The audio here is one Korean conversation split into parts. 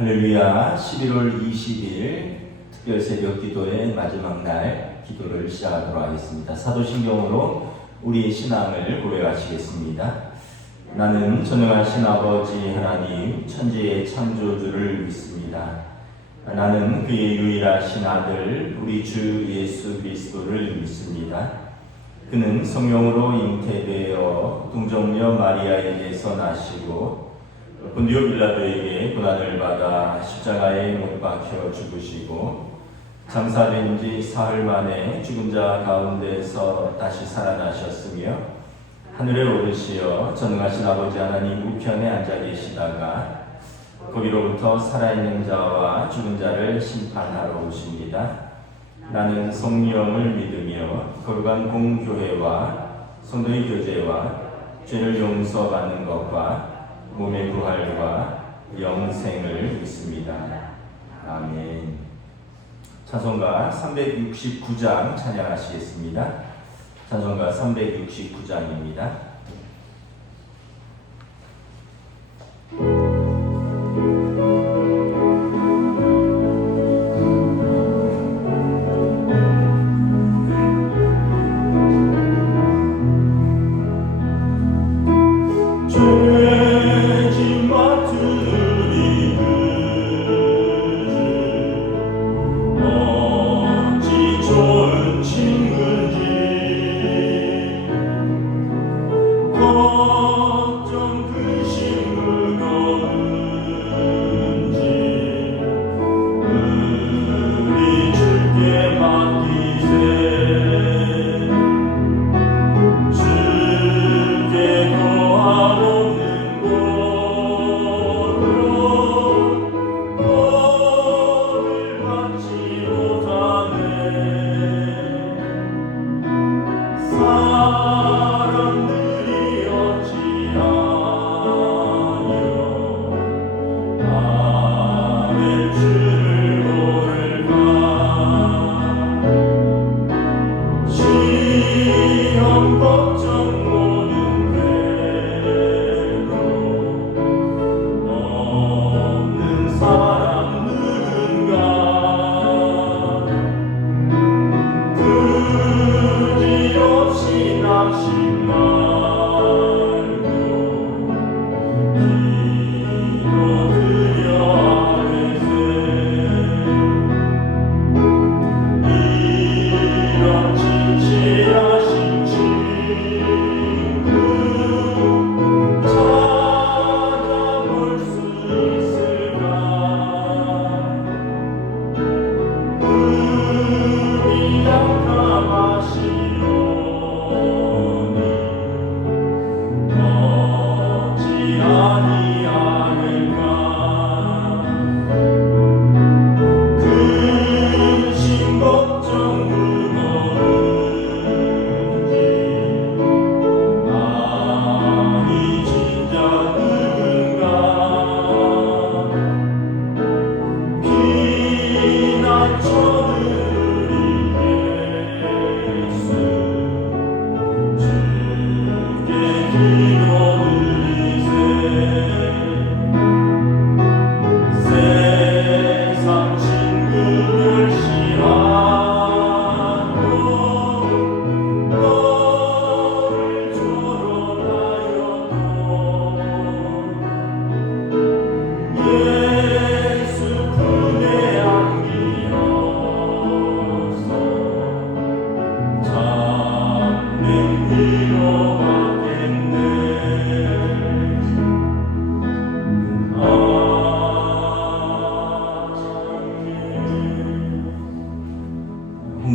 할렐루야. 11월 20일 특별 새벽 기도의 마지막 날 기도를 시작하도록 하겠습니다. 사도신경으로 우리의 신앙을 고백하시겠습니다. 나는 전능하신 아버지 하나님 천지의 창조주를 믿습니다. 나는 그의 유일하신 아들 우리 주 예수 그리스도를 믿습니다. 그는 성령으로 잉태되어 동정녀 마리아에게서 나시고 본디오 빌라도에게 고난을 받아 십자가에 못 박혀 죽으시고 장사된 지 사흘 만에 죽은 자 가운데서 다시 살아나셨으며 하늘에 오르시어 전능하신 아버지 하나님 우편에 앉아 계시다가 거기로부터 살아있는 자와 죽은 자를 심판하러 오십니다. 나는 성령을 믿으며 거룩한 공교회와 성도의 교제와 죄를 용서받는 것과 몸의 부활과 영생을 믿습니다. 아멘. 찬송가 369장 찬양하시겠습니다. 찬송가 369장입니다.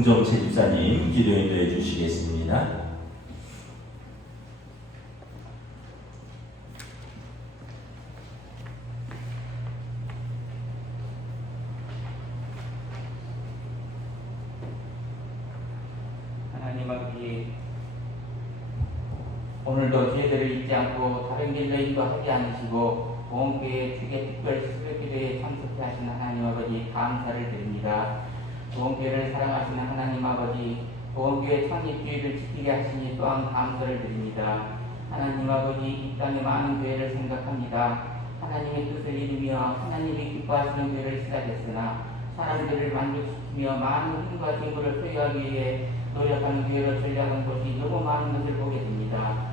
홍정채 집사님 기도 인도해 주시겠습니다. 하나님 아버지, 오늘도 저희들을 잊지 않고 다른 길로 인도하지 않으시고 보험교회 주계 특별 수요기도에 참석해 하신 하나님 아버지 감사를 드립니다. 보험교회를 사랑하시는 하나님 아버지, 보험교회 창립주의를 지키게 하시니 또한 감사를 드립니다. 하나님 아버지, 이 땅의 많은 교회를 생각합니다. 하나님의 뜻을 이루며 하나님의 기뻐하시는 교회를 시작했으나 사람들을 만족시키며 많은 힘과 재물을 소유하기 위해 노력하는 교회로 전락한 곳이 너무 많은 것을 보게 됩니다.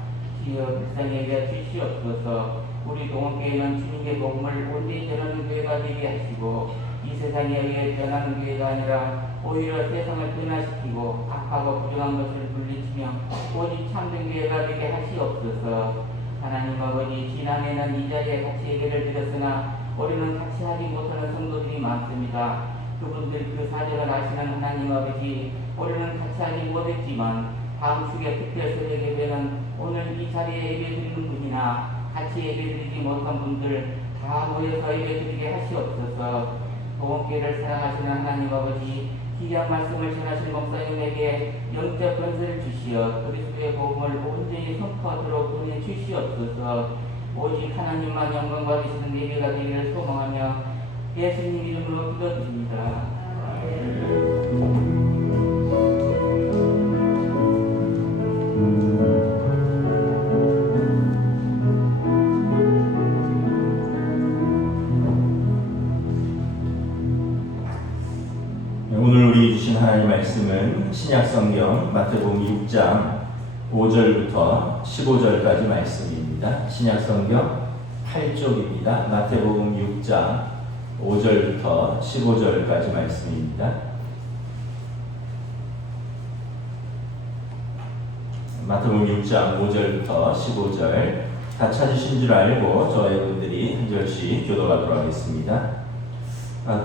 주여 불쌍히 여겨 주시옵소서. 우리 동원교회는 주님의 복음을 온전히 전하는 교회가 되게 하시고 이 세상에 의해 변하는 교회가 아니라 오히려 세상을 변화시키고 악하고 부정한 것을 물리치며 오직 참된 교회가 되게 하시옵소서. 하나님 아버지, 지난해는 이 자리에 같이 예배를 드렸으나 올해는 같이 하지 못하는 성도들이 많습니다. 그분들 그 사정을 아시는 하나님 아버지, 올해는 같이 하지 못했지만 다음 주에 특별 새벽 예배는 오늘 이 자리에 예배 드리는 분이나 같이 예배 드리지 못한 분들 다 모여서 예배 드리게 하시옵소서. 보험교회를 사랑하시는 하나님 아버지, 귀한 말씀을 전하신 목사님에게 영적 권세를 주시어 그리스도의 복음을 온전히 선포하도록 은혜 주시옵소서. 오직 하나님만 영광 받으시는 예배가 되기를 소망하며 예수님 이름으로 기도드립니다. 오늘 우리 주신 하나님의 말씀은 신약성경 마태복음 6장 5절부터 15절까지 말씀입니다. 신약성경 8쪽입니다. 마태복음 6장 5절부터 15절까지 말씀입니다. 마태복음 6장 5절부터 15절 다 찾으신 줄 알고 저와 여러분들이 한 절씩 교도하도록 하겠습니다.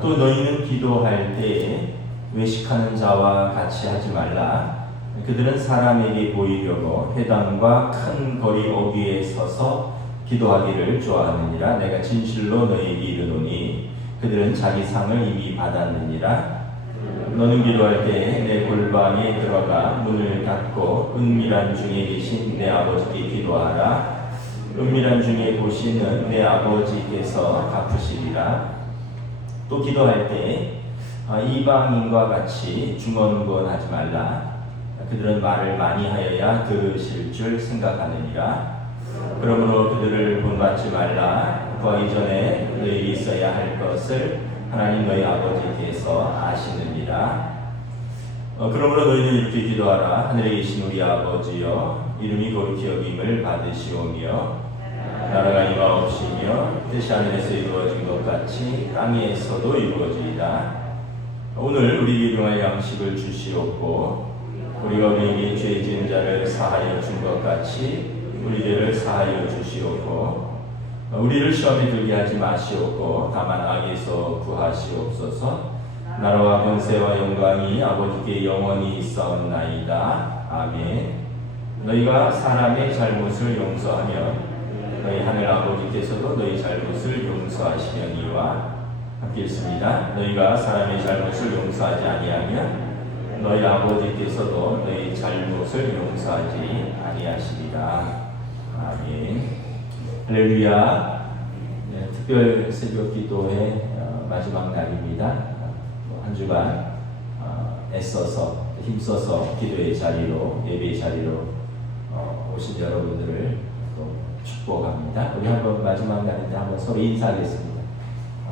또 너희는 기도할 때에 외식하는 자와 같이 하지 말라. 그들은 사람에게 보이려고 회당과 큰 거리 어귀에 서서 기도하기를 좋아하느니라. 내가 진실로 너희에게 이르노니 그들은 자기 상을 이미 받았느니라. 너는 기도할 때에 내 골방에 들어가 문을 닫고 은밀한 중에 계신 내 아버지께 기도하라. 은밀한 중에 보시는 내 아버지께서 갚으시리라. 또 기도할 때 이방인과 같이 중언부언하지 말라. 그들은 말을 많이 하여야 들으실 줄 생각하느니라. 그러므로 그들을 본받지 말라. 구하기 전에 너희에게 있어야 할 것을 하나님 너희 아버지께서 아시느니라. 그러므로 너희는 이렇게 기도하라. 하늘에 계신 우리 아버지여, 이름이 거룩히 여김을 받으시오며 나라가 임하옵시며 뜻이 하늘에서 이루어진 것 같이 땅에서도 이루어지이다. 오늘 우리에게 일용할 양식을 주시옵고 우리가 우리에게 죄 지은 자를 사하여 준 것 같이 우리 죄를 사하여 주시옵고 우리를 시험에 들게 하지 마시옵고 다만 악에서 구하시옵소서. 나라와 권세와 영광이 아버지께 영원히 있사옵나이다. 아멘. 너희가 사람의 잘못을 용서하면 너희 하늘 아버지께서도 너희 잘못을 용서하시려니와 함께 읽습니다. 너희가 사람의 잘못을 용서하지 아니하면 너희 아버지께서도 너희 잘못을 용서하지 아니하시리라. 아멘. 할렐루야. 네, 특별 새벽 기도의 마지막 날입니다. 한 주간 애써서 힘써서 기도의 자리로 예배의 자리로 오신 여러분들을 또 축복합니다. 우리 한번 마지막 날인데 한번 서로 인사하겠습니다.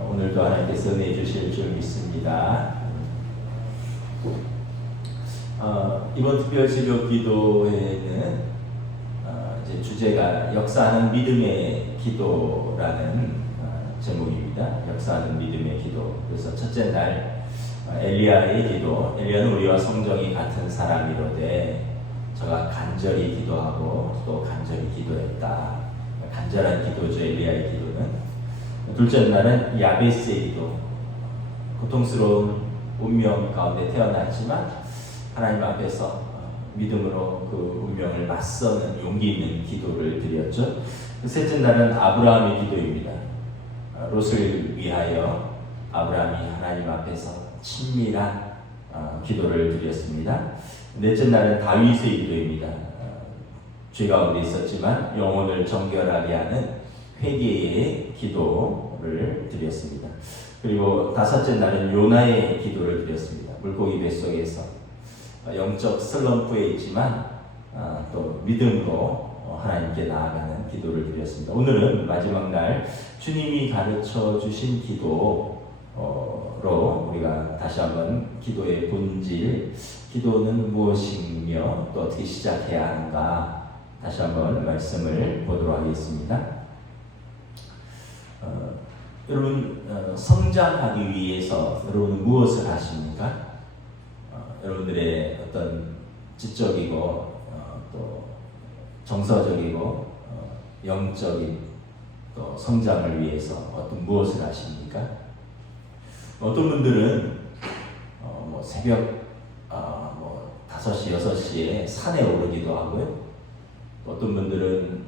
오늘도 하나님께서 은혜 주실 줄 믿습니다. 이번 특별 새벽 기도회는 이제 주제가 역사하는 믿음의 기도라는 제목입니다. 역사하는 믿음의 기도. 그래서 첫째 날 엘리야의 기도. 엘리야는 우리와 성정이 같은 사람이로되 저가 간절히 기도하고 또 간절히 기도했다. 간절한 기도죠. 엘리야의 기도는. 둘째 날은 야베스의 기도. 고통스러운 운명 가운데 태어났지만 하나님 앞에서 믿음으로 그 운명을 맞서는 용기 있는 기도를 드렸죠. 셋째 날은 아브라함의 기도입니다. 롯을 위하여 아브라함이 하나님 앞에서 친밀한 기도를 드렸습니다. 넷째 날은 다윗의 기도입니다. 죄 가운데 있었지만 영혼을 정결하게 하는 회개의 기도를 드렸습니다. 그리고 다섯째 날은 요나의 기도를 드렸습니다. 물고기 뱃속에서 영적 슬럼프에 있지만 또 믿음으로 하나님께 나아가는 기도를 드렸습니다. 오늘은 마지막 날 주님이 가르쳐 주신 기도로 우리가 다시 한번 기도의 본질, 기도는 무엇이며 또 어떻게 시작해야 하는가 다시 한번 말씀을 보도록 하겠습니다. 여러분 성장하기 위해서 여러분은 무엇을 하십니까? 여러분들의 어떤 지적이고 또 정서적이고 영적인 또 성장을 위해서 어떤 무엇을 하십니까? 어떤 분들은 뭐 새벽 5시, 6시에 산에 오르기도 하고요. 어떤 분들은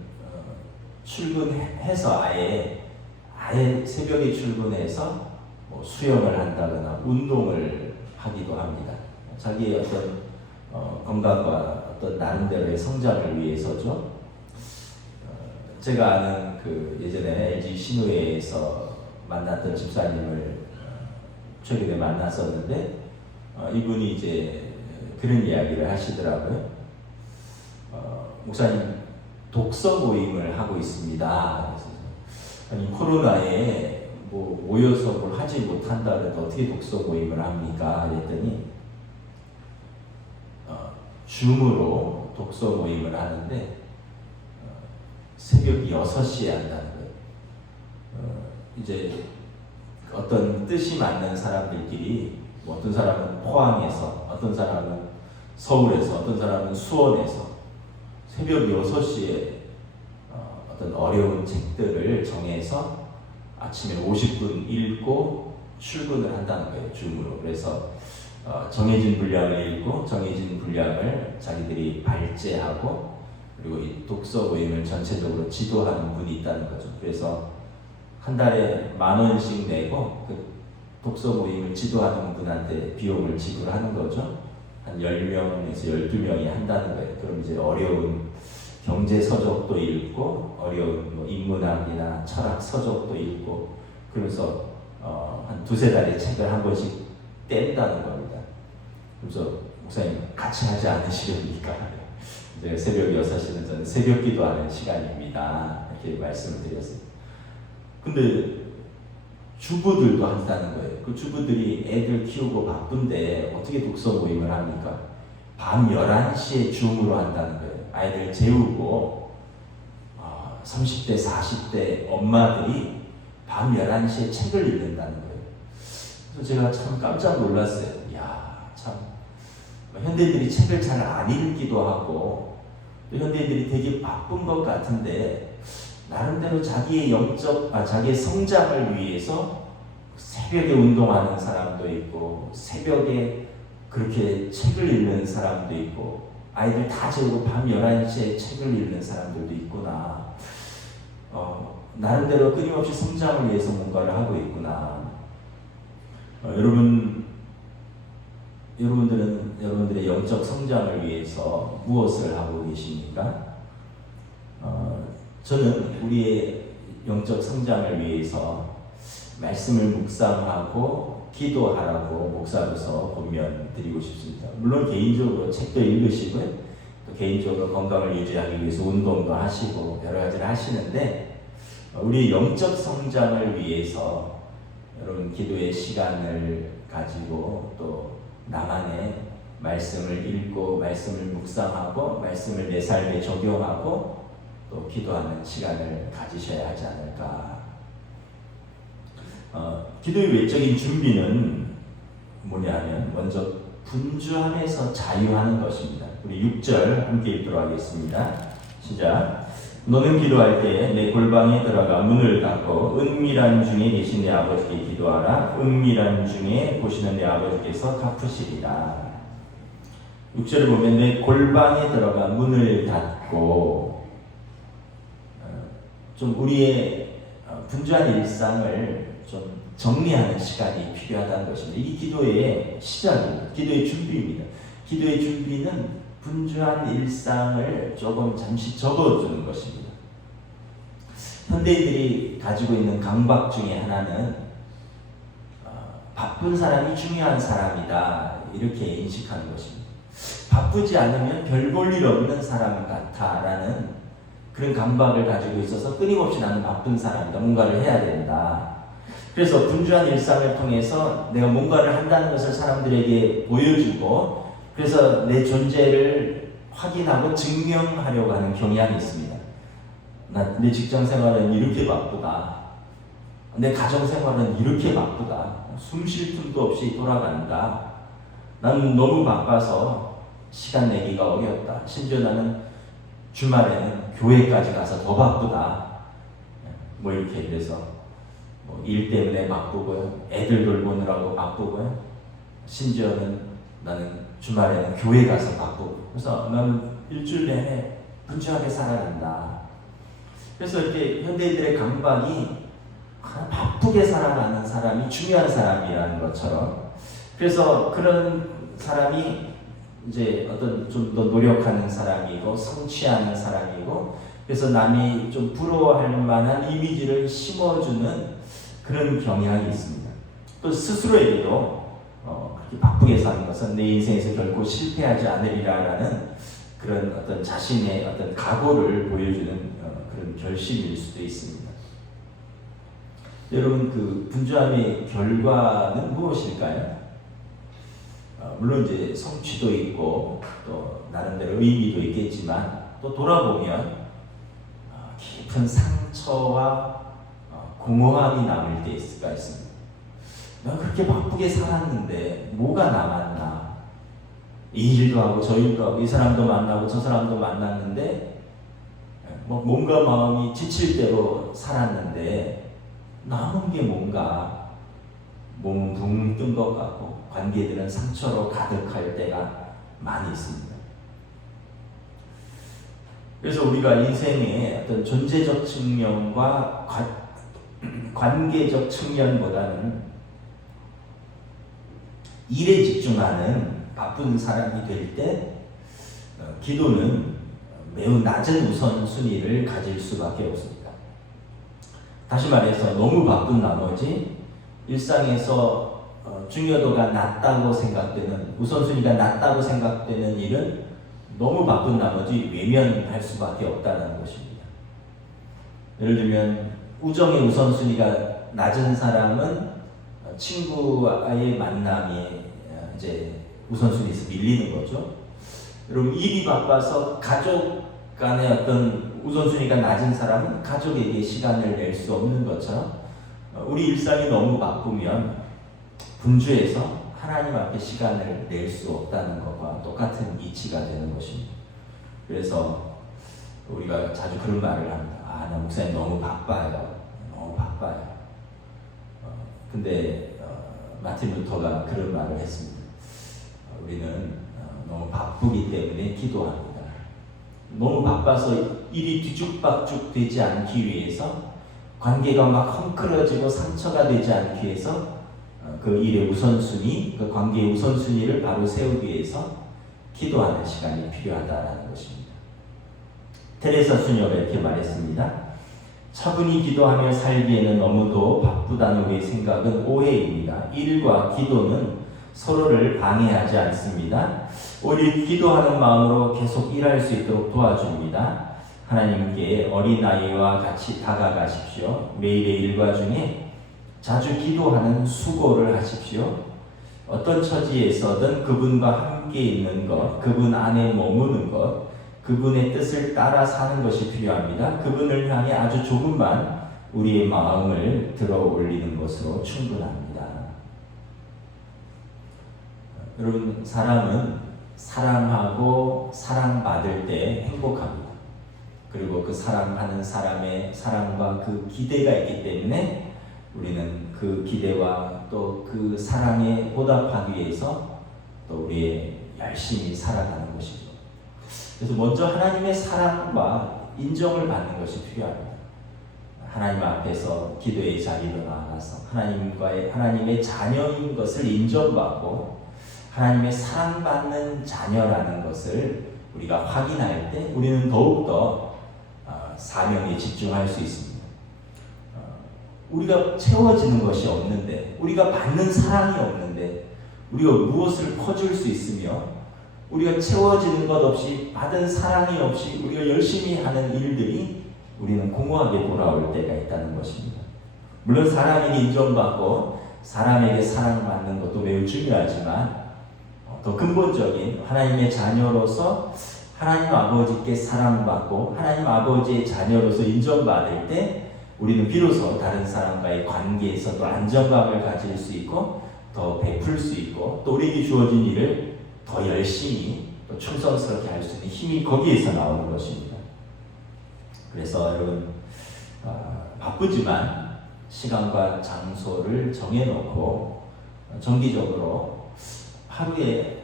출근해서 아예 새벽에 출근해서 뭐 수영을 한다거나 운동을 하기도 합니다. 자기의 어떤 건강과 어떤 나름대로의 성장을 위해서죠. 제가 아는 그 예전에 LG 신우회에서 만났던 집사님을 최근에 만났었는데 이분이 이제 그런 이야기를 하시더라고요. 목사님 독서 모임을 하고 있습니다. 그래서 아니 코로나에 뭐 모여서 뭘 하지 못한다는데 어떻게 독서 모임을 합니까? 그랬더니 줌으로 독서 모임을 하는데 새벽 6시에 한다는 거예요. 이제 어떤 뜻이 맞는 사람들끼리 뭐 어떤 사람은 포항에서, 어떤 사람은 서울에서, 어떤 사람은 수원에서 새벽 6시에 어떤 어려운 책들을 정해서 아침에 50분 읽고 출근을 한다는 거예요. 줌으로. 그래서 정해진 분량을 읽고 정해진 분량을 자기들이 발제하고 그리고 이 독서 모임을 전체적으로 지도하는 분이 있다는 거죠. 그래서 한 달에 10,000원씩 내고 그 독서 모임을 지도하는 분한테 비용을 지불하는 거죠. 한 10명에서 12명이 한다는 거예요. 그럼 이제 어려운 경제 서적도 읽고 어려운 뭐 인문학이나 철학 서적도 읽고 그러면서 한 2-3달의 책을 한 번씩 뗀다는 겁니다. 그래서 목사님 같이 하지 않으시렵니까? 이제 새벽 6시는 저는 새벽 기도하는 시간입니다. 이렇게 말씀을 드렸습니다. 근데 주부들도 한다는 거예요. 그 주부들이 애들 키우고 바쁜데 어떻게 독서 모임을 합니까? 밤 11시에 줌으로 한다는 거예요. 아이들 재우고 30대, 40대 엄마들이 밤 11시에 책을 읽는다는 거예요. 그래서 제가 참 깜짝 놀랐어요. 이야, 참 현대인들이 책을 잘 안 읽기도 하고 또 현대인들이 되게 바쁜 것 같은데 나름대로 자기의 자기의 성장을 위해서 새벽에 운동하는 사람도 있고 새벽에 그렇게 책을 읽는 사람도 있고 아이들 다 재우고 밤 11시에 책을 읽는 사람들도 있구나. 나름대로 끊임없이 성장을 위해서 뭔가를 하고 있구나. 여러분들은 여러분들의 영적 성장을 위해서 무엇을 하고 계십니까? 저는 우리의 영적 성장을 위해서 말씀을 묵상하고 기도하라고 목사로서 권면 드리고 싶습니다. 물론 개인적으로 책도 읽으시고요. 또 개인적으로 건강을 유지하기 위해서 운동도 하시고 여러 가지를 하시는데 우리 영적 성장을 위해서 여러분 기도의 시간을 가지고 또 나만의 말씀을 읽고 말씀을 묵상하고 말씀을 내 삶에 적용하고 또 기도하는 시간을 가지셔야 하지 않을까. 기도의 외적인 준비는 뭐냐면 먼저 분주함에서 자유하는 것입니다. 우리 6절 함께 읽도록 하겠습니다. 시작. 너는 기도할 때 내 골방에 들어가 문을 닫고 은밀한 중에 계신 내 아버지께 기도하라. 은밀한 중에 보시는 내 아버지께서 갚으시리라. 6절을 보면 내 골방에 들어가 문을 닫고 좀 우리의 분주한 일상을 좀 정리하는 시간이 필요하다는 것입니다. 이게 기도의 시작입니다. 기도의 준비입니다. 기도의 준비는 분주한 일상을 조금 잠시 접어주는 것입니다. 현대인들이 가지고 있는 강박 중에 하나는 바쁜 사람이 중요한 사람이다 이렇게 인식하는 것입니다. 바쁘지 않으면 별 볼 일 없는 사람 같아라는 그런 감각을 가지고 있어서 끊임없이 나는 바쁜 사람이다. 뭔가를 해야 된다. 그래서 분주한 일상을 통해서 내가 뭔가를 한다는 것을 사람들에게 보여주고 그래서 내 존재를 확인하고 증명하려고 하는 경향이 있습니다. 내 직장 생활은 이렇게 바쁘다. 내 가정 생활은 이렇게 바쁘다. 숨 쉴 틈도 없이 돌아간다. 나는 너무 바빠서 시간 내기가 어렵다. 심지어 나는 주말에는 교회까지 가서 더 바쁘다. 뭐 이렇게 그래서 일 때문에 바쁘고요. 애들 돌보느라고 바쁘고요. 심지어는 나는 주말에는 교회 가서 바쁘고. 그래서 나는 일주일 내내 분주하게 살아간다. 그래서 이렇게 현대인들의 감각이 바쁘게 살아가는 사람이 중요한 사람이라는 것처럼 그래서 그런 사람이 이제 어떤 좀 더 노력하는 사람이고 성취하는 사람이고 그래서 남이 좀 부러워할 만한 이미지를 심어주는 그런 경향이 있습니다. 또 스스로에게도 그렇게 바쁘게 사는 것은 내 인생에서 결코 실패하지 않으리라라는 그런 어떤 자신의 어떤 각오를 보여주는 그런 결심일 수도 있습니다. 여러분 그 분주함의 결과는 무엇일까요? 물론 이제 성취도 있고 또 나름대로 의미도 있겠지만 또 돌아보면 깊은 상처와 공허함이 남을 때가 있습니다. 내가 그렇게 바쁘게 살았는데 뭐가 남았나? 이 일도 하고 저 일도 하고 이 사람도 만나고 저 사람도 만났는데 뭔가 마음이 지칠 대로 살았는데 남은 게 뭔가 몸은 붕 뜬 것 같고 관계들은 상처로 가득할 때가 많이 있습니다. 그래서 우리가 인생의 어떤 존재적 측면과 관계적 측면보다는 일에 집중하는 바쁜 사람이 될 때 기도는 매우 낮은 우선순위를 가질 수밖에 없습니다. 다시 말해서 너무 바쁜 나머지 일상에서 중요도가 낮다고 생각되는 우선순위가 낮다고 생각되는 일은 너무 바쁜 나머지 외면할 수밖에 없다는 것입니다. 예를 들면 우정의 우선순위가 낮은 사람은 친구와의 만남이 이제 우선순위에서 밀리는 거죠. 여러분 일이 바빠서 가족 간의 어떤 우선순위가 낮은 사람은 가족에게 시간을 낼 수 없는 것처럼 우리 일상이 너무 바쁘면 분주해서 하나님 앞에 시간을 낼 수 없다는 것과 똑같은 이치가 되는 것입니다. 그래서 우리가 자주 그런 말을 합니다. 나 목사님 너무 바빠요. 너무 바빠요. 근데 마틴 루터가 그런 말을 했습니다. 우리는 너무 바쁘기 때문에 기도합니다. 너무 바빠서 일이 뒤죽박죽 되지 않기 위해서 관계가 막 헝클어지고 상처가 되지 않기 위해서 그 일의 우선순위, 그 관계의 우선순위를 바로 세우기 위해서 기도하는 시간이 필요하다는 것입니다. 테레사 수녀가 이렇게 말했습니다. 차분히 기도하며 살기에는 너무도 바쁘다는 우리의 생각은 오해입니다. 일과 기도는 서로를 방해하지 않습니다. 오히려 기도하는 마음으로 계속 일할 수 있도록 도와줍니다. 하나님께 어린아이와 같이 다가가십시오. 매일의 일과 중에 자주 기도하는 수고를 하십시오. 어떤 처지에서든 그분과 함께 있는 것, 그분 안에 머무는 것, 그분의 뜻을 따라 사는 것이 필요합니다. 그분을 향해 아주 조금만 우리의 마음을 들어 올리는 것으로 충분합니다. 여러분, 사람은 사랑하고 사랑받을 때 행복합니다. 그리고 그 사랑하는 사람의 사랑과 그 기대가 있기 때문에 우리는 그 기대와 또 그 사랑에 보답하기 위해서 또 우리의 열심히 살아가는 것이죠. 그래서 먼저 하나님의 사랑과 인정을 받는 것이 필요합니다. 하나님 앞에서 기도의 자리로 나아가서 하나님의 자녀인 것을 인정받고 하나님의 사랑받는 자녀라는 것을 우리가 확인할 때 우리는 더욱더 사명에 집중할 수 있습니다. 우리가 채워지는 것이 없는데, 우리가 받는 사랑이 없는데 우리가 무엇을 퍼줄 수 있으며 우리가 채워지는 것 없이, 받은 사랑이 없이 우리가 열심히 하는 일들이 우리는 공허하게 돌아올 때가 있다는 것입니다. 물론 사람에게 인정받고 사람에게 사랑받는 것도 매우 중요하지만 더 근본적인 하나님의 자녀로서 하나님 아버지께 사랑받고 하나님 아버지의 자녀로서 인정받을 때 우리는 비로소 다른 사람과의 관계에서도 안정감을 가질 수 있고 더 베풀 수 있고 또 우리에게 주어진 일을 더 열심히 또 충성스럽게 할 수 있는 힘이 거기에서 나오는 것입니다. 그래서 여러분 바쁘지만 시간과 장소를 정해놓고 정기적으로 하루에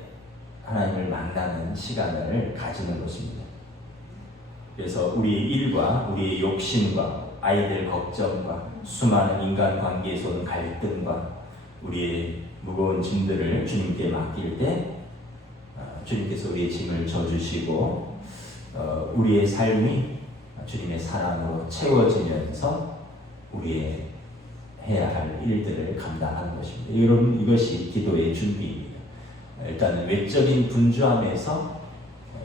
하나님을 만나는 시간을 가지는 것입니다. 그래서 우리의 일과 우리의 욕심과 아이들 걱정과 수많은 인간관계에서 오는 갈등과 우리의 무거운 짐들을 주님께 맡길 때 주님께서 우리의 짐을 져주시고 우리의 삶이 주님의 사랑으로 채워지면서 우리의 해야 할 일들을 감당하는 것입니다. 여러분, 이것이 기도의 준비입니다. 일단 외적인 분주함에서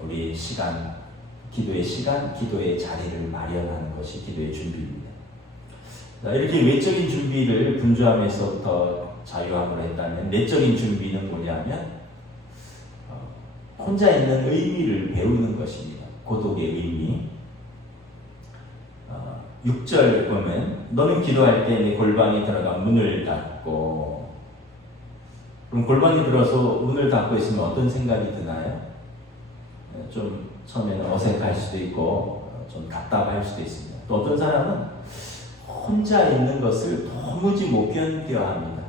우리 시간, 기도의 자리를 마련하는 것이 기도의 준비입니다. 이렇게 외적인 준비를 분주함에서부터 자유함으로 했다면 내적인 준비는 뭐냐면 혼자 있는 의미를 배우는 것입니다. 고독의 의미. 6절 보면 너는 기도할 때 내 골방에 들어가 문을 닫고, 그럼 골방에 들어서 문을 닫고 있으면 어떤 생각이 드나요? 좀 처음에는 어색할 수도 있고 좀 답답할 수도 있습니다. 또 어떤 사람은 혼자 있는 것을 도무지 못 견뎌합니다.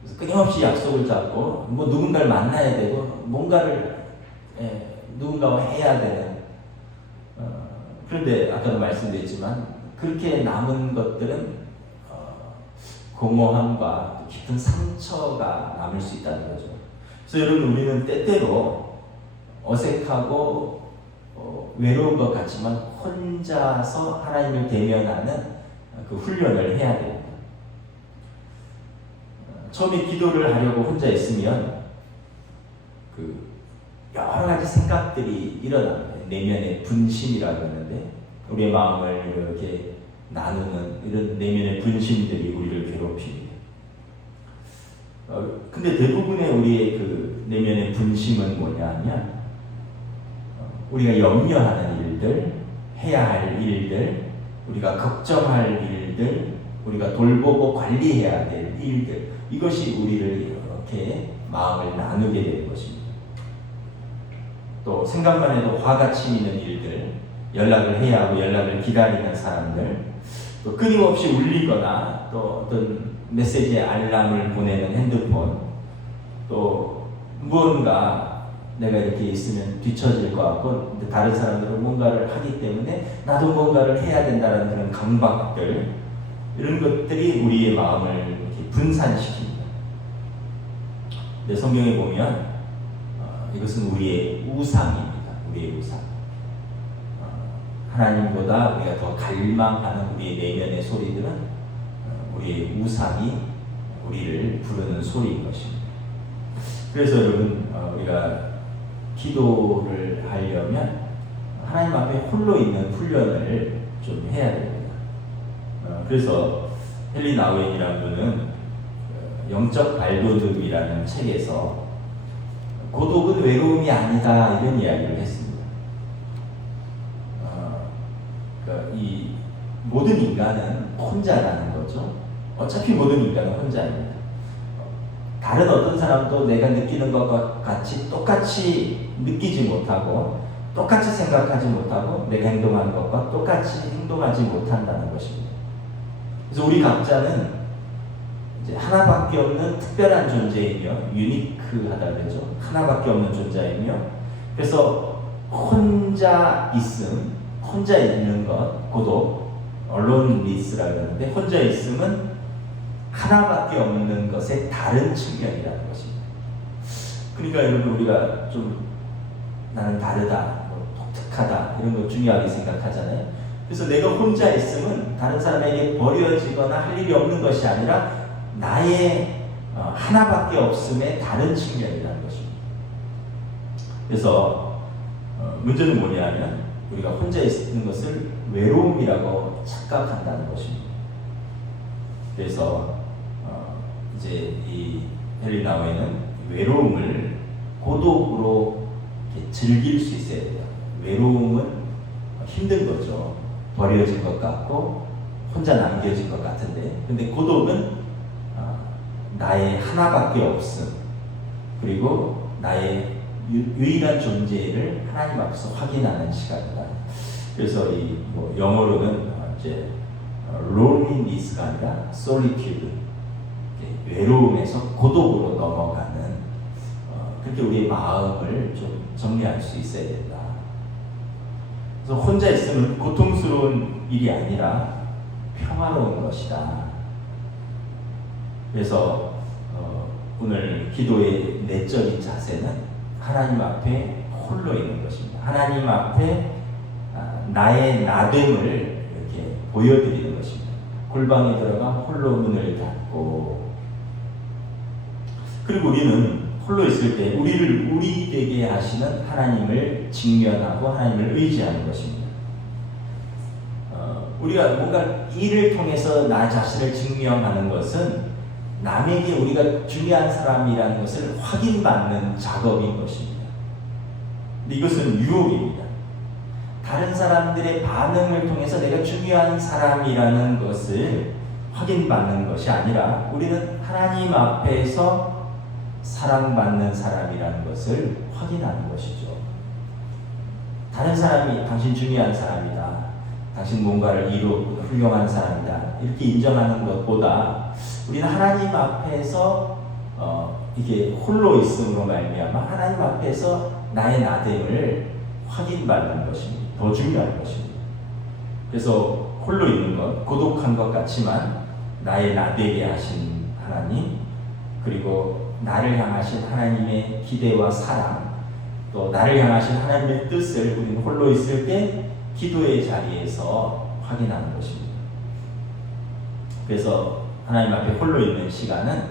그래서 끊임없이 약속을 잡고 뭐 누군가를 만나야 되고 뭔가를 누군가와 해야 되는 그런데 아까도 말씀드렸지만 그렇게 남은 것들은 공허함과 깊은 상처가 남을 수 있다는 거죠. 그래서 여러분, 우리는 때때로 어색하고 외로운 것 같지만 혼자서 하나님을 대면하는 그 훈련을 해야 됩니다. 처음에 기도를 하려고 혼자 있으면 그 여러 가지 생각들이 일어납니다. 내면의 분심이라고 하는데 우리의 마음을 이렇게 나누는 이런 내면의 분심들이 우리를 괴롭힙니다. 근데 대부분의 우리의 그 내면의 분심은 뭐냐면 우리가 염려하는 일들, 해야 할 일들, 우리가 걱정할 일들, 우리가 돌보고 관리해야 될 일들, 이것이 우리를 이렇게 마음을 나누게 되는 것입니다. 또 생각만 해도 화가 치미는 일들, 연락을 해야 하고 연락을 기다리는 사람들, 또 끊임없이 울리거나 또 어떤 메시지의 알람을 보내는 핸드폰, 또 무언가 내가 이렇게 있으면 뒤처질 것 같고 다른 사람들은 뭔가를 하기 때문에 나도 뭔가를 해야 된다는 그런 강박들, 이런 것들이 우리의 마음을 이렇게 분산시킵니다. 근데 성경에 보면 이것은 우리의 우상입니다. 우리의 우상. 하나님보다 우리가 더 갈망하는 우리의 내면의 소리들은 우리의 우상이 우리를 부르는 소리인 것입니다. 그래서 여러분, 우리가 기도를 하려면 하나님 앞에 홀로 있는 훈련을 좀 해야 됩니다. 그래서 헨리 나우엔이라는 분은 영적 발돋움이라는 책에서 고독은 외로움이 아니다 이런 이야기를 했습니다. 그러니까 이 모든 인간은 혼자라는 거죠. 어차피 모든 인간은 혼자입니다. 다른 어떤 사람도 내가 느끼는 것과 같이 똑같이 느끼지 못하고 똑같이 생각하지 못하고 내가 행동하는 것과 똑같이 행동하지 못한다는 것입니다. 그래서 우리 각자는 이제 하나밖에 없는 특별한 존재이며 유니크하다 그러죠. 하나밖에 없는 존재이며 그래서 혼자 있음, 혼자 있는 것, 고독, aloneness라고 하는데 혼자 있음은 하나밖에 없는 것의 다른 측면이라는 것입니다. 그러니까 여러분, 우리가 좀 나는 다르다, 독특하다 이런 거 중요하게 생각하잖아요. 그래서 내가 혼자 있음은 다른 사람에게 버려지거나 할 일이 없는 것이 아니라 나의 하나밖에 없음의 다른 측면이라는 것입니다. 그래서 문제는 뭐냐면 우리가 혼자 있는 것을 외로움이라고 착각한다는 것입니다. 그래서 이제 이 헬리나오에는 외로움을 고독으로 이렇게 즐길 수 있어야 돼요. 외로움은 힘든 거죠. 버려질 것 같고 혼자 남겨질 것 같은데, 근데 고독은 나의 하나밖에 없음, 그리고 나의 유일한 존재를 하나님 앞에서 확인하는 시간이다. 그래서 뭐 영어로는 이제 loneliness가 아니라 solitude, 외로움에서 고독으로 넘어가는, 그렇게 우리의 마음을 좀 정리할 수 있어야 된다. 그래서 혼자 있으면 고통스러운 일이 아니라 평화로운 것이다. 그래서 오늘 기도의 내적인 자세는 하나님 앞에 홀로 있는 것입니다. 하나님 앞에 나의 나됨을 이렇게 보여드리는 것입니다. 골방에 들어가 홀로 문을 닫고, 그리고 우리는 홀로 있을 때 우리를 우리 되게 하시는 하나님을 직면하고 하나님을 의지하는 것입니다. 우리가 뭔가 일을 통해서 나 자신을 증명하는 것은 남에게 우리가 중요한 사람이라는 것을 확인받는 작업인 것입니다. 근데 이것은 유혹입니다. 다른 사람들의 반응을 통해서 내가 중요한 사람이라는 것을 확인받는 것이 아니라 우리는 하나님 앞에서 사랑받는 사람이라는 것을 확인하는 것이죠. 다른 사람이 당신 중요한 사람이다, 당신 뭔가를 이루었고 훌륭한 사람이다, 이렇게 인정하는 것보다 우리는 하나님 앞에서 이게 홀로 있음으로 말미암아 하나님 앞에서 나의 나됨을 확인받는 것입니다. 더 중요한 것입니다. 그래서 홀로 있는 것, 고독한 것 같지만 나의 나되게 하신 하나님, 그리고 나를 향하신 하나님의 기대와 사랑, 또 나를 향하신 하나님의 뜻을 우리는 홀로 있을 때 기도의 자리에서 확인하는 것입니다. 그래서 하나님 앞에 홀로 있는 시간은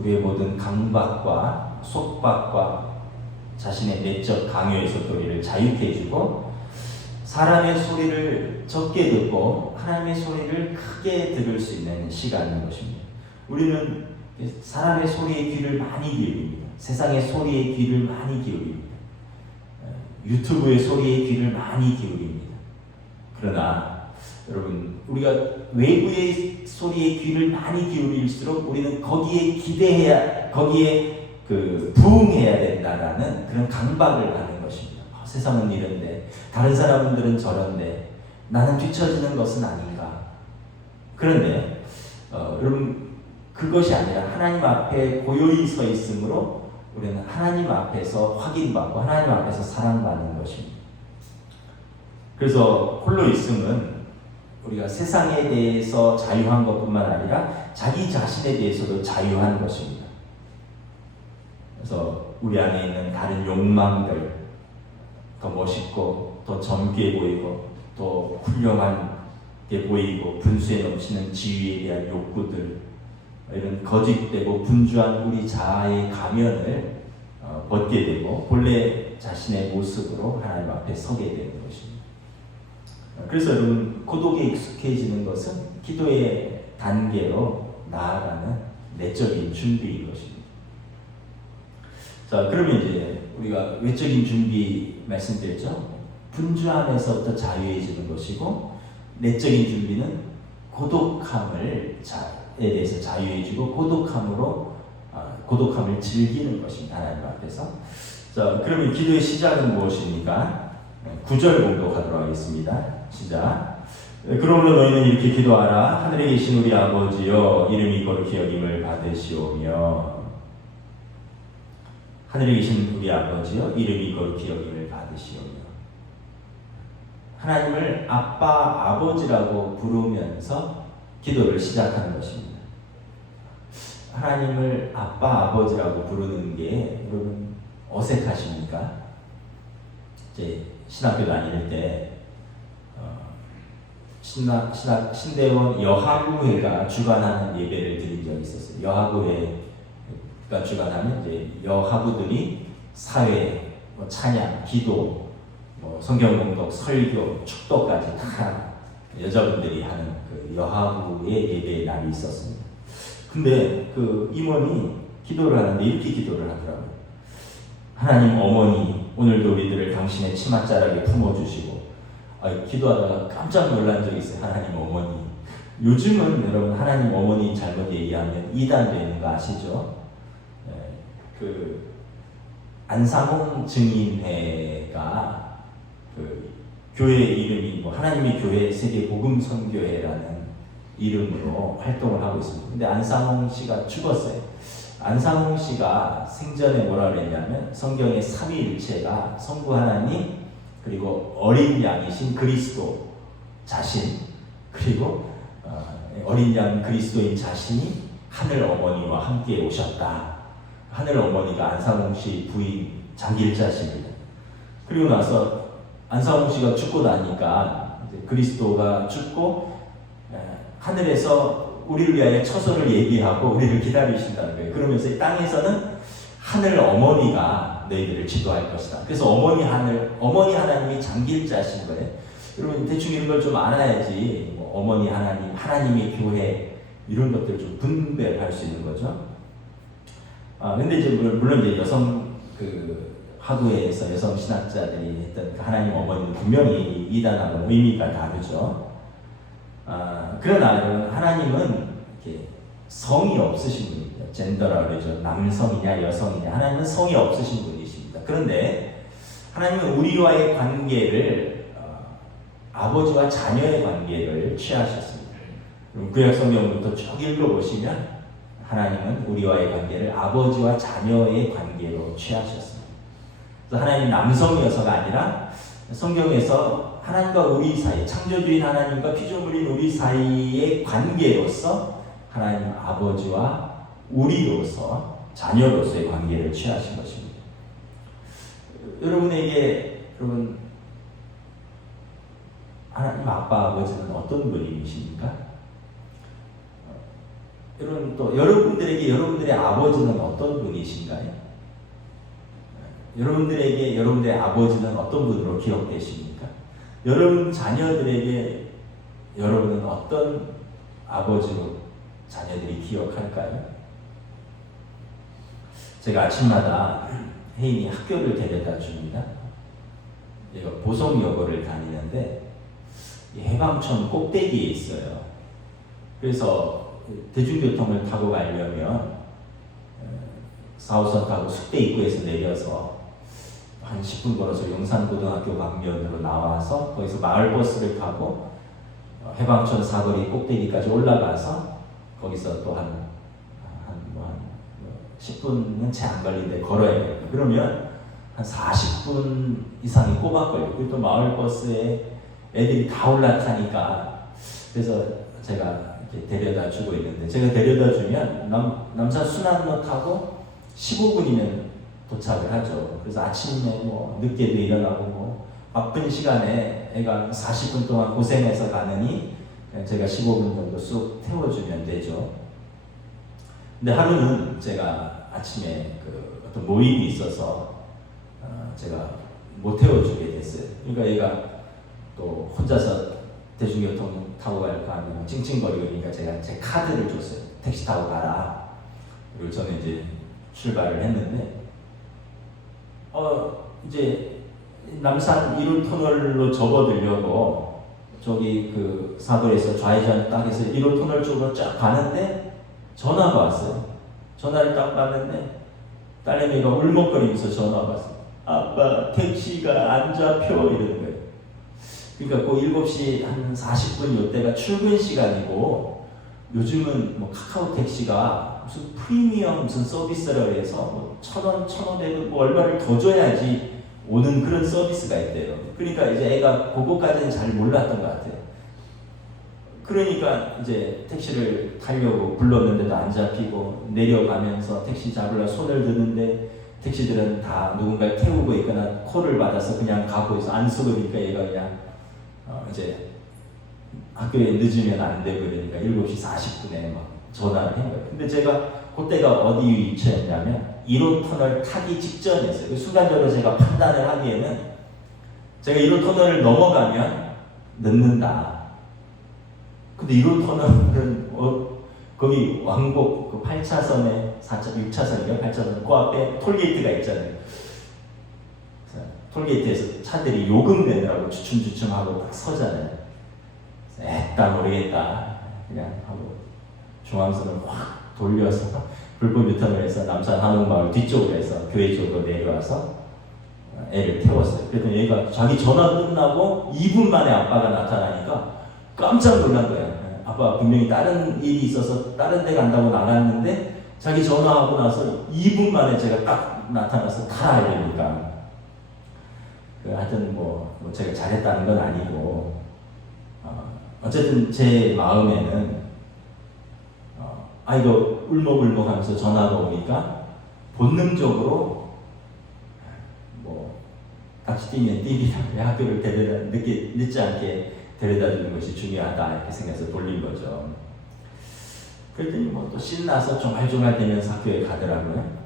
우리의 모든 강박과 속박과 자신의 내적 강요에서 우리를 자유케 해주고, 사람의 소리를 적게 듣고 하나님의 소리를 크게 들을 수 있는 시간인 것입니다. 우리는 사람의 소리에 귀를 많이 기울입니다. 세상의 소리에 귀를 많이 기울입니다. 유튜브의 소리에 귀를 많이 기울입니다. 그러나 여러분, 우리가 외부의 소리에 귀를 많이 기울일수록 우리는 거기에 기대해야, 거기에 부응해야 된다라는 그런 강박을 받는 것입니다. 세상은 이런데, 다른 사람들은 저런데, 나는 뒤처지는 것은 아닌가. 그런데 여러분, 그것이 아니라 하나님 앞에 고요히 서 있으므로 우리는 하나님 앞에서 확인받고 하나님 앞에서 사랑받는 것입니다. 그래서 홀로 있음은 우리가 세상에 대해서 자유한 것뿐만 아니라 자기 자신에 대해서도 자유한 것입니다. 그래서 우리 안에 있는 다른 욕망들, 더 멋있고 더 젊게 보이고 더 훌륭하게 보이고 분수에 넘치는 지위에 대한 욕구들, 이런 거짓되고 분주한 우리 자아의 가면을 벗게 되고 본래 자신의 모습으로 하나님 앞에 서게 되는 것입니다. 그래서 여러분, 고독에 익숙해지는 것은 기도의 단계로 나아가는 내적인 준비인 것입니다. 자, 그러면 이제 우리가 외적인 준비 말씀드렸죠. 분주함에서부터 자유해지는 것이고, 내적인 준비는 고독함에 대해서 자유해지고 고독함을 즐기는 것입니다. 하나님 앞에서. 자, 그러면 기도의 시작은 무엇입니까? 9절 공독하도록 하겠습니다. 시작. 그러므로 너희는 이렇게 기도하라. 하늘에 계신 우리 아버지여, 이름이 거룩히 여김을 받으시오며. 하늘에 계신 우리 아버지여, 이름이 거룩히 여김을 받으시오며. 하나님을 아빠, 아버지라고 부르면서 기도를 시작하는 것입니다. 하나님을 아빠, 아버지라고 부르는 게 여러분 어색하십니까? 이제 신학교 다닐 때 신대원 여하구회가 주관하는 예배를 드린 적이 있었어요. 여하구회가 주관하면 이제 여하구들이 사회에 뭐 찬양, 기도, 뭐 성경 공독, 설교, 축도까지 다 여자분들이 하는 그 여하부의 예배의 날이 있었습니다. 근데 그 임원이 기도를 하는데 이렇게 기도를 하더라고요. 하나님 어머니, 오늘도 우리들을 당신의 치맛자락에 품어주시고, 기도하다가 깜짝 놀란 적이 있어요. 하나님 어머니. 요즘은 여러분 하나님 어머니 잘못 얘기하면 이단되는 거 아시죠? 그 안상홍 증인회가 그 교회 이름이 뭐 하나님의 교회 세계 복음 선교회라는 이름으로 활동을 하고 있습니다. 근데 안상홍 씨가 죽었어요. 안상홍 씨가 생전에 뭐라 그랬냐면 성경의 삼위일체가 성부 하나님 그리고 어린 양이신 그리스도 자신 그리고 어린 양 그리스도인 자신이 하늘 어머니와 함께 오셨다. 하늘 어머니가 안상홍 씨 부인 장길자십니다. 그리고 나서 안상홍 씨가 죽고 나니까 이제 그리스도가 죽고 하늘에서 우리를 위하여 처소를 예비하고 우리를 기다리신다는 거예요. 그러면서 이 땅에서는 하늘 어머니가 너희들을 지도할 것이다. 그래서 어머니 하나님이 장길자신 거예요. 여러분 대충 이런 걸 좀 알아야지 뭐 어머니 하나님, 하나님의 교회 이런 것들 좀 분별할 수 있는 거죠. 근데 이제 물론 이제 여성 그 학우회에서 여성 신학자들이 했던 그 하나님 어머니는 분명히 이단하고 의미가 다르죠. 그러나 여러분 하나님은 이렇게 성이 없으신 분입니다. 젠더라고 그러죠. 남성이냐 여성이냐 하나님은 성이 없으신 분이십니다. 그런데 하나님은 우리와의 관계를 아버지와 자녀의 관계를 취하셨습니다. 그럼 구약 성경부터 쭉 읽어보시면 하나님은 우리와의 관계를 아버지와 자녀의 관계로 취하셨습니다. 그래서 하나님이 남성이어서가 아니라 성경에서 하나님과 우리 사이, 창조주인 하나님과 피조물인 우리 사이의 관계로서 하나님 아버지와 우리로서 자녀로서의 관계를 취하신 것입니다. 여러분 하나님 아빠 아버지는 어떤 분이십니까? 여러분 또 여러분들에게 여러분들의 아버지는 어떤 분이신가요? 여러분들에게 여러분들의 아버지는 어떤 분으로 기억되십니까? 여러분 자녀들에게 여러분은 어떤 아버지로 자녀들이 기억할까요? 제가 아침마다 혜인이 학교를 데려다 줍니다. 얘가 보성여고를 다니는데 해방촌 꼭대기에 있어요. 그래서 대중교통을 타고 가려면 4호선 타고 숙대 입구에서 내려서 한 10분 걸어서 용산고등학교 방면으로 나와서 거기서 마을버스를 타고 해방촌 사거리 꼭대기까지 올라가서 거기서 또 한 10분은 채 안 걸리는데 걸어야 돼요. 그러면 한 40분 이상이 꼬박 걸려요. 그리고 또 마을버스에 애들이 다 올라타니까 그래서 제가 이렇게 데려다 주고 있는데 제가 데려다 주면 남산 순환로 타고 15분이면 도착을 하죠. 그래서 아침에 뭐 늦게도 일어나고 뭐 바쁜 시간에 애가 40분 동안 고생해서 가느니 제가 15분 정도 쑥 태워주면 되죠. 근데 하루는 제가 아침에 그 어떤 모임이 있어서 제가 못 태워주게 됐어요. 그러니까 얘가 또 혼자서 대중교통 타고 갈까 하면 찡찡거리고 그러니까 제가 제 카드를 줬어요. 택시 타고 가라. 그리고 저는 이제 출발을 했는데 이제 남산 1호 터널로 접어들려고 저기 그 사도에서 좌회전 딱 해서 1호 터널 쪽으로 쫙 가는데 전화가 왔어요. 전화를 딱 받는데 딸내미가 울먹거리면서 전화가 왔어요. 아빠 택시가 안 잡혀 이러는 거예요. 그러니까 그 7시 한 40분 이때가 출근 시간이고 요즘은 뭐 카카오 택시가 무슨 프리미엄 무슨 서비스라고 해서 뭐 1,000원, 1,500원 뭐 얼마를 더 줘야지 오는 그런 서비스가 있대요. 그러니까 이제 애가 그거까지는 잘 몰랐던 것 같아요. 그러니까 이제 택시를 타려고 불렀는데도 안 잡히고 내려가면서 택시 잡으려 손을 드는데 택시들은 다 누군가를 태우고 있거나 콜을 받아서 그냥 가고 있어. 안 쓰고 있으니까 얘가 그냥 이제 학교에 늦으면 안 되고 그러니까 7시 40분에 막 전화를 한 거예요. 근데 제가 그때가 어디 위치였냐면 1호 터널 타기 직전이었어요. 순간적으로 제가 판단을 하기에는 제가 1호 터널을 넘어가면 늦는다. 근데 1호 터널은 거기 왕복 그 8차선에 6차선인가요? 8차선 그 앞에 톨게이트가 있잖아요. 톨게이트에서 차들이 요금내느라고 주춤주춤하고 딱 서잖아요. 에따 모르겠다 그냥 하고 중앙선을 확 돌려서 불법 유턴을 해서 남산 한옥마을 뒤쪽으로 해서 교회 쪽으로 내려와서 애를 태웠어요. 그랬더니 얘가 자기 전화 끝나고 2분 만에 아빠가 나타나니까 깜짝 놀란 거야. 아빠 분명히 다른 일이 있어서 다른 데 간다고 나갔는데 자기 전화하고 나서 2분 만에 제가 딱 나타나서 가라 이러니까 하여튼 뭐 제가 잘했다는 건 아니고 어쨌든 제 마음에는 이거 울먹울먹하면서 전화가 오니까 본능적으로 뭐 같이 뛰면 뛰기라 학교를 늦지 않게 데려다 주는 것이 중요하다 이렇게 생각해서 돌린 거죠. 그랬더니 뭐 또 신나서 조말조말 되면서 학교에 가더라고요.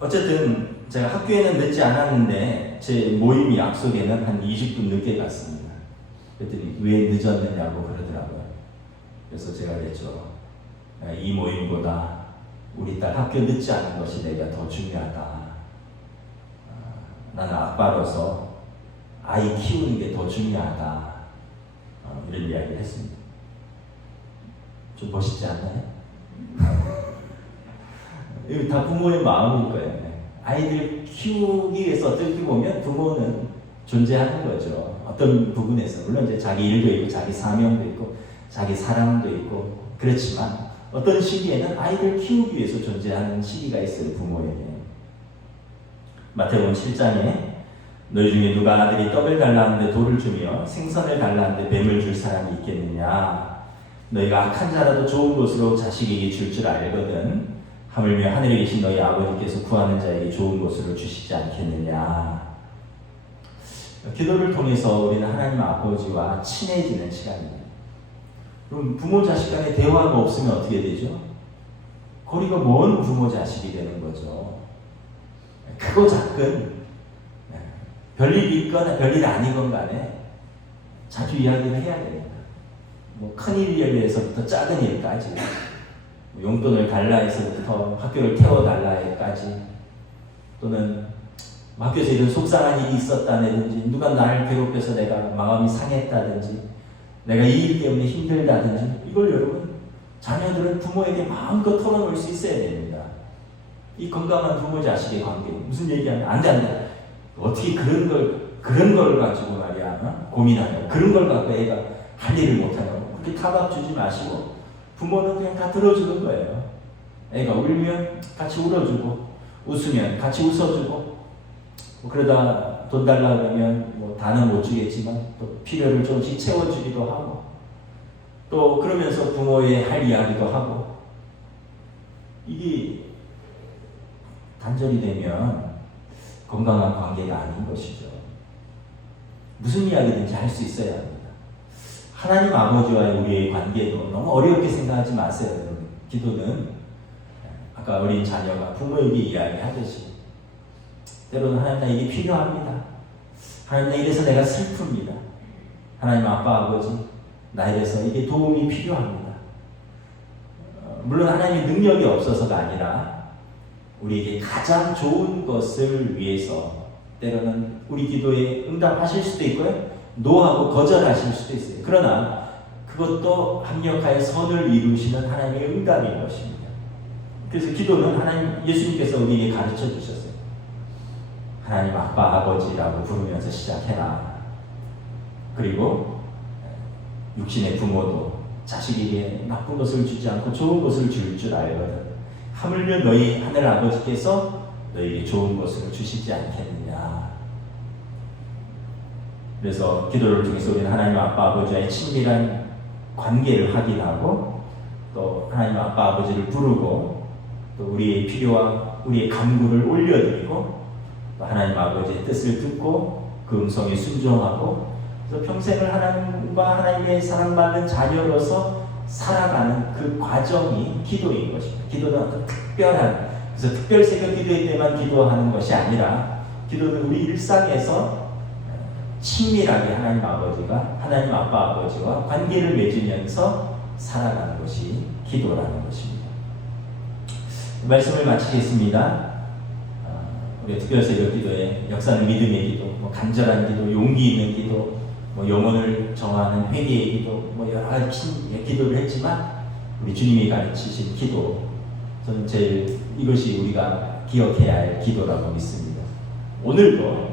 어쨌든 제가 학교에는 늦지 않았는데 제 모임 약속에는 한 20분 늦게 갔습니다. 그랬더니 왜 늦었느냐고 그러더라고요. 그래서 제가 그랬죠. 이 모임보다 우리 딸 학교 늦지 않은 것이 내가 더 중요하다. 나는 아빠로서 아이 키우는 게 더 중요하다. 이런 이야기를 했습니다. 좀 멋있지 않나요? 이거 다 부모의 마음일 거예요. 아이들 키우기 위해서 어떻게 보면 부모는 존재하는 거죠. 어떤 부분에서 물론 이제 자기 일도 있고 자기 사명도 있고 자기 사랑도 있고 그렇지만 어떤 시기에는 아이들 키우기 위해서 존재하는 시기가 있어요. 부모에게. 마태복음 7장에 너희 중에 누가 아들이 떡을 달라는데 돌을 주며 생선을 달라는데 뱀을 줄 사람이 있겠느냐. 너희가 악한 자라도 좋은 것으로 자식에게 줄 줄 알거든. 하물며 하늘에 계신 너희 아버지께서 구하는 자에게 좋은 것으로 주시지 않겠느냐. 기도를 통해서 우리는 하나님 아버지와 친해지는 시간입니다. 그럼 부모 자식 간의 대화가 없으면 어떻게 되죠? 거리가 먼 부모 자식이 되는 거죠. 크고 작은 별일이 있거나 별일이 아니건 간에 자주 이야기를 해야 됩니다. 뭐 큰일에서부터 작은 일까지 용돈을 달라 해서부터 학교를 태워달라에까지 또는 학교에서 이런 속상한 일이 있었다든지 누가 나를 괴롭혀서 내가 마음이 상했다든지 내가 이 일 때문에 힘들다든지 이걸 여러분 자녀들은 부모에게 마음껏 털어놓을 수 있어야 됩니다. 이 건강한 부모 자식의 관계 무슨 얘기하면 안 돼. 어떻게 그런 걸 가지고 말이야 고민하냐 그런 걸 갖고 애가 할 일을 못하냐고 그렇게 타박 주지 마시고 부모는 그냥 다 들어주는 거예요. 애가 울면 같이 울어주고 웃으면 같이 웃어주고 뭐 그러다 돈 달라 그러면 뭐 다는 못 주겠지만 또 필요를 조금씩 채워주기도 하고 또 그러면서 부모의 할 이야기도 하고 이게 단절이 되면 건강한 관계가 아닌 것이죠. 무슨 이야기든지 할 수 있어야 합니다. 하나님 아버지와의 우리의 관계도 너무 어렵게 생각하지 마세요. 여러분. 기도는 아까 어린 자녀가 부모에게 이야기하듯이 때로는 하나님 나 이게 필요합니다. 하나님 나 이래서 내가 슬픕니다. 하나님 아빠 아버지 나 이래서 이게 도움이 필요합니다. 물론 하나님의 능력이 없어서가 아니라 우리에게 가장 좋은 것을 위해서 때로는 우리 기도에 응답하실 수도 있고요. 노하고 거절하실 수도 있어요. 그러나 그것도 합력하여 선을 이루시는 하나님의 응답인 것입니다. 그래서 기도는 하나님 예수님께서 우리에게 가르쳐 주셨어요. 하나님 아빠 아버지라고 부르면서 시작해라. 그리고 육신의 부모도 자식에게 나쁜 것을 주지 않고 좋은 것을 줄 줄 알거든. 하물며 너희 하늘 아버지께서 너희에게 좋은 것을 주시지 않겠느냐. 그래서 기도를 통해서 우리는 하나님 아빠 아버지와의 친밀한 관계를 확인하고 또 하나님 아빠 아버지를 부르고 또 우리의 필요와 우리의 간구를 올려드리고 또 하나님 아버지의 뜻을 듣고 그 음성에 순종하고 그래서 평생을 하나님과 하나님의 사랑받는 자녀로서 살아가는 그 과정이 기도인 것입니다. 기도는 어떤 특별한, 그래서 특별 새벽 기도일 때만 기도하는 것이 아니라 기도는 우리 일상에서 친밀하게 하나님 아버지가, 하나님 아빠 아버지와 관계를 맺으면서 살아가는 것이 기도라는 것입니다. 말씀을 마치겠습니다. 우리 특별 새벽 기도의 역사는 믿음의 기도, 간절한 기도, 용기 있는 기도, 영혼을 정하는 회개의 기도, 여러 가지 기도를 했지만 우리 주님이 가르치신 기도, 저는 제일 이것이 우리가 기억해야 할 기도라고 믿습니다. 오늘도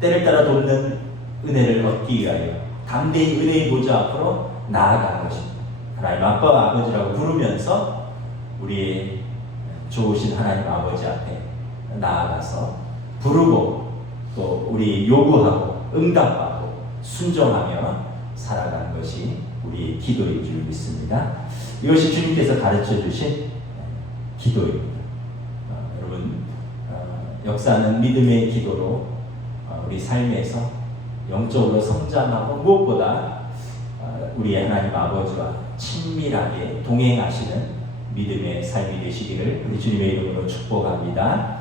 때를 따라 돕는 은혜를 얻기 위하여 담대히 은혜의 보좌 앞으로 나아가는 것입니다. 하나님 아빠와 아버지라고 부르면서 우리의 좋으신 하나님 아버지 앞에 나아가서 부르고 또 우리 요구하고 응답하고 순종하며 살아가는 것이 우리의 기도인 줄 믿습니다. 이것이 주님께서 가르쳐 주신 기도입니다. 여러분, 역사는 믿음의 기도로 우리 삶에서 영적으로 성장하고 무엇보다 우리 하나님 아버지와 친밀하게 동행하시는 믿음의 삶이 되시기를 우리 주님의 이름으로 축복합니다.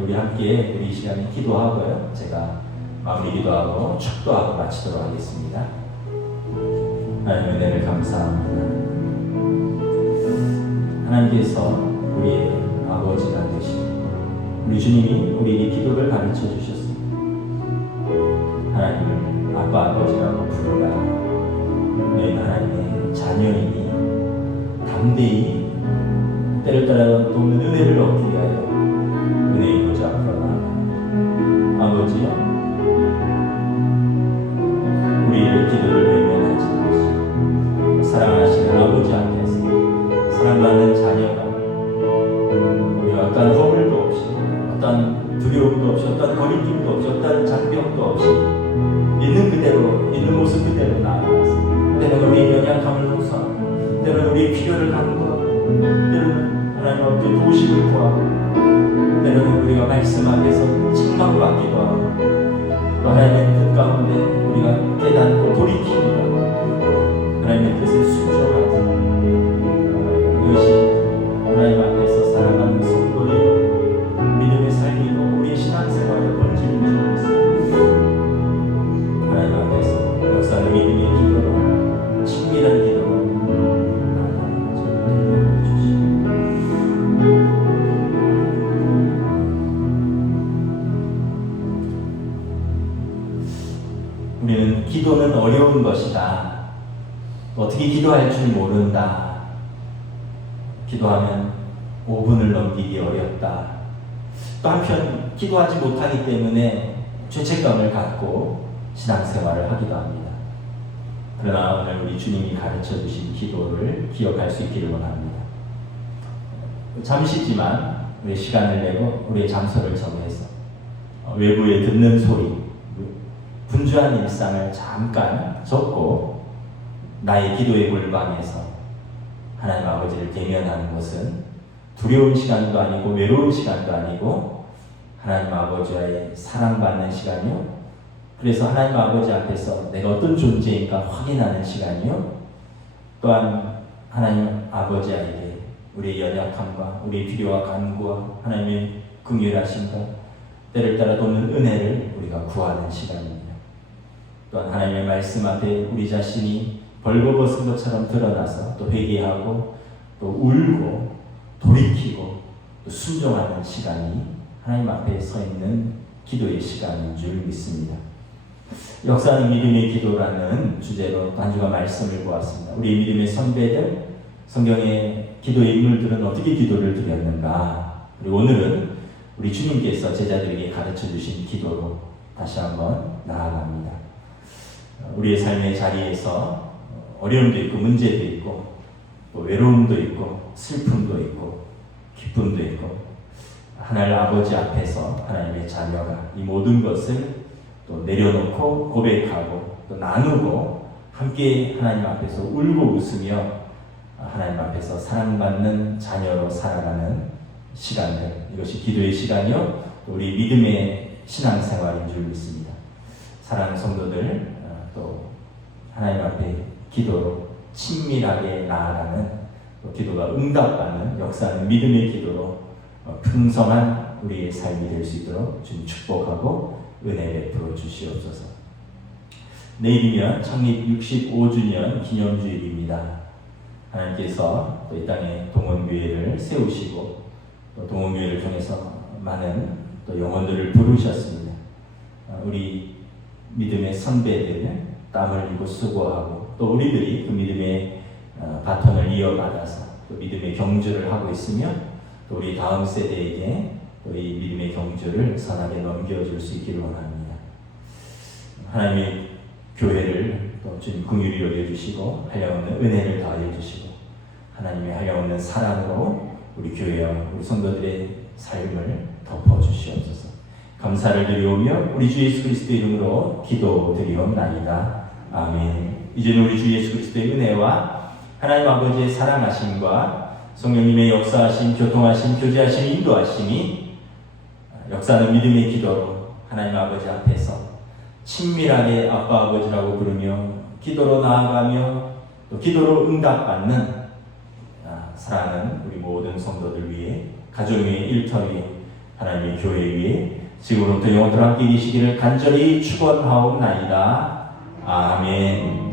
우리 함께 우리 이 시간에 기도하고요. 제가 마무리 기도하고 축도하고 마치도록 하겠습니다. 하나님 은혜를 감사합니다. 하나님께서 우리의 아버지가 되시고 우리 주님이 우리에게 기도를 가르쳐 주셨습니다. 하나님을 아빠 아버지라고 부르라. 너희는 하나님의 자녀이니 담대히 때를 따라 돕는 은혜를 얻기 위하여 은혜의 보좌 앞으로 나아가 아버지여, 우리의 기도를 외면하지 마시고 사랑하시는 아버지 앞에서 사랑받는 자녀가 우리가 어떤 허물도 없이, 어떤 두려움도 없이, 어떤 거리낌도 없이, 어떤 장벽도 없이 있는 그대로, 있는 모습 그대로 나아가서 때로는 우리의 연약함을 용서하고 때로는 우리의 필요를 간구하고 때로는 하나님 앞에 도우심을 구하고 때로는 우리가 말씀 앞에서 책망받기도 하고 또 하나님의 뜻 가운데 우리가 깨닫고 돌이키며 하나님의 뜻에 순종하고 이것이 하나님 앞에서 살아가는 성도의 믿음의 삶이고 우리의 신앙생활의 본질인 줄 믿습니다. 하나님 앞에서 역사는 믿음의 기도로 친밀한 기도로 나아가는 것을 주시고 우리는 기도는 어려운 것이다. 어떻게 기도할 줄 모른다. 기도하면 5분을 넘기기 어렵다. 또 한편 기도하지 못하기 때문에 죄책감을 갖고 신앙생활을 하기도 합니다. 그러나 오늘 우리 주님이 가르쳐 주신 기도를 기억할 수 있기를 원합니다. 잠시지만 우리 시간을 내고 우리의 장소를 정해서 외부에 듣는 소리, 분주한 일상을 잠깐 접고 나의 기도의 골방에서 하나님 아버지를 대면하는 것은 두려운 시간도 아니고 외로운 시간도 아니고 하나님 아버지와의 사랑받는 시간이요, 그래서 하나님 아버지 앞에서 내가 어떤 존재인가 확인하는 시간이요, 또한 하나님 아버지에게 우리의 연약함과 우리의 필요와 간구와 하나님의 긍휼하심과 때를 따라 돕는 은혜를 우리가 구하는 시간입니다. 또한 하나님의 말씀 앞에 우리 자신이 벌거벗은 것처럼 드러나서 또 회개하고 또 울고 돌이키고 또 순종하는 시간이 하나님 앞에 서 있는 기도의 시간인 줄 믿습니다. 역사는 믿음의 기도라는 주제로 한 주간 말씀을 보았습니다. 우리 믿음의 선배들, 성경의 기도의 인물들은 어떻게 기도를 드렸는가? 그리고 오늘은 우리 주님께서 제자들에게 가르쳐 주신 기도로 다시 한번 나아갑니다. 우리의 삶의 자리에서 어려움도 있고 문제도 있고 또 외로움도 있고 슬픔도 있고 기쁨도 있고 하나님 아버지 앞에서 하나님의 자녀가 이 모든 것을 또 내려놓고 고백하고 또 나누고 함께 하나님 앞에서 울고 웃으며 하나님 앞에서 사랑받는 자녀로 살아가는 시간들, 이것이 기도의 시간이요 우리 믿음의 신앙생활인 줄 믿습니다. 사랑하는 성도들, 또 하나님 앞에 기도로 친밀하게 나아가는 기도가 응답받는 역사하는 믿음의 기도로 풍성한 우리의 삶이 될 수 있도록 주님 축복하고 은혜 베풀어 주시옵소서. 내일이면 창립 65주년 기념주일입니다. 하나님께서 또 이 땅에 동원교회를 세우시고 또 동원교회를 통해서 많은 또 영혼들을 부르셨습니다. 우리 믿음의 선배들 땀을 흘리고 수고하고 또 우리들이 그 믿음의 바톤을 이어받아서 또 믿음의 경주를 하고 있으며 또 우리 다음 세대에게 또 이 믿음의 경주를 선하게 넘겨줄 수 있기를 원합니다. 하나님의 교회를 또 주님 긍휼히 여겨주시고 한량없는 은혜를 더하여 주시고 하나님의 한량없는 사랑으로 우리 교회와 우리 성도들의 삶을 덮어주시옵소서. 감사를 드리오며 우리 주 예수 그리스도의 이름으로 기도드리옵나이다. 아멘. 이제는 우리 주 예수 그리스도의 은혜와 하나님 아버지의 사랑하심과 성령님의 역사하심, 교통하심, 교제하심, 인도하심이 역사하는 믿음의 기도로 하나님 아버지 앞에서 친밀하게 아빠 아버지라고 부르며 기도로 나아가며 또 기도로 응답받는 사랑하는 우리 모든 성도들 위해 가정 위에 일터 위에 하나님의 교회 위에 지금부터 영원토록 함께 계시기를 간절히 축원하옵나이다. 아멘.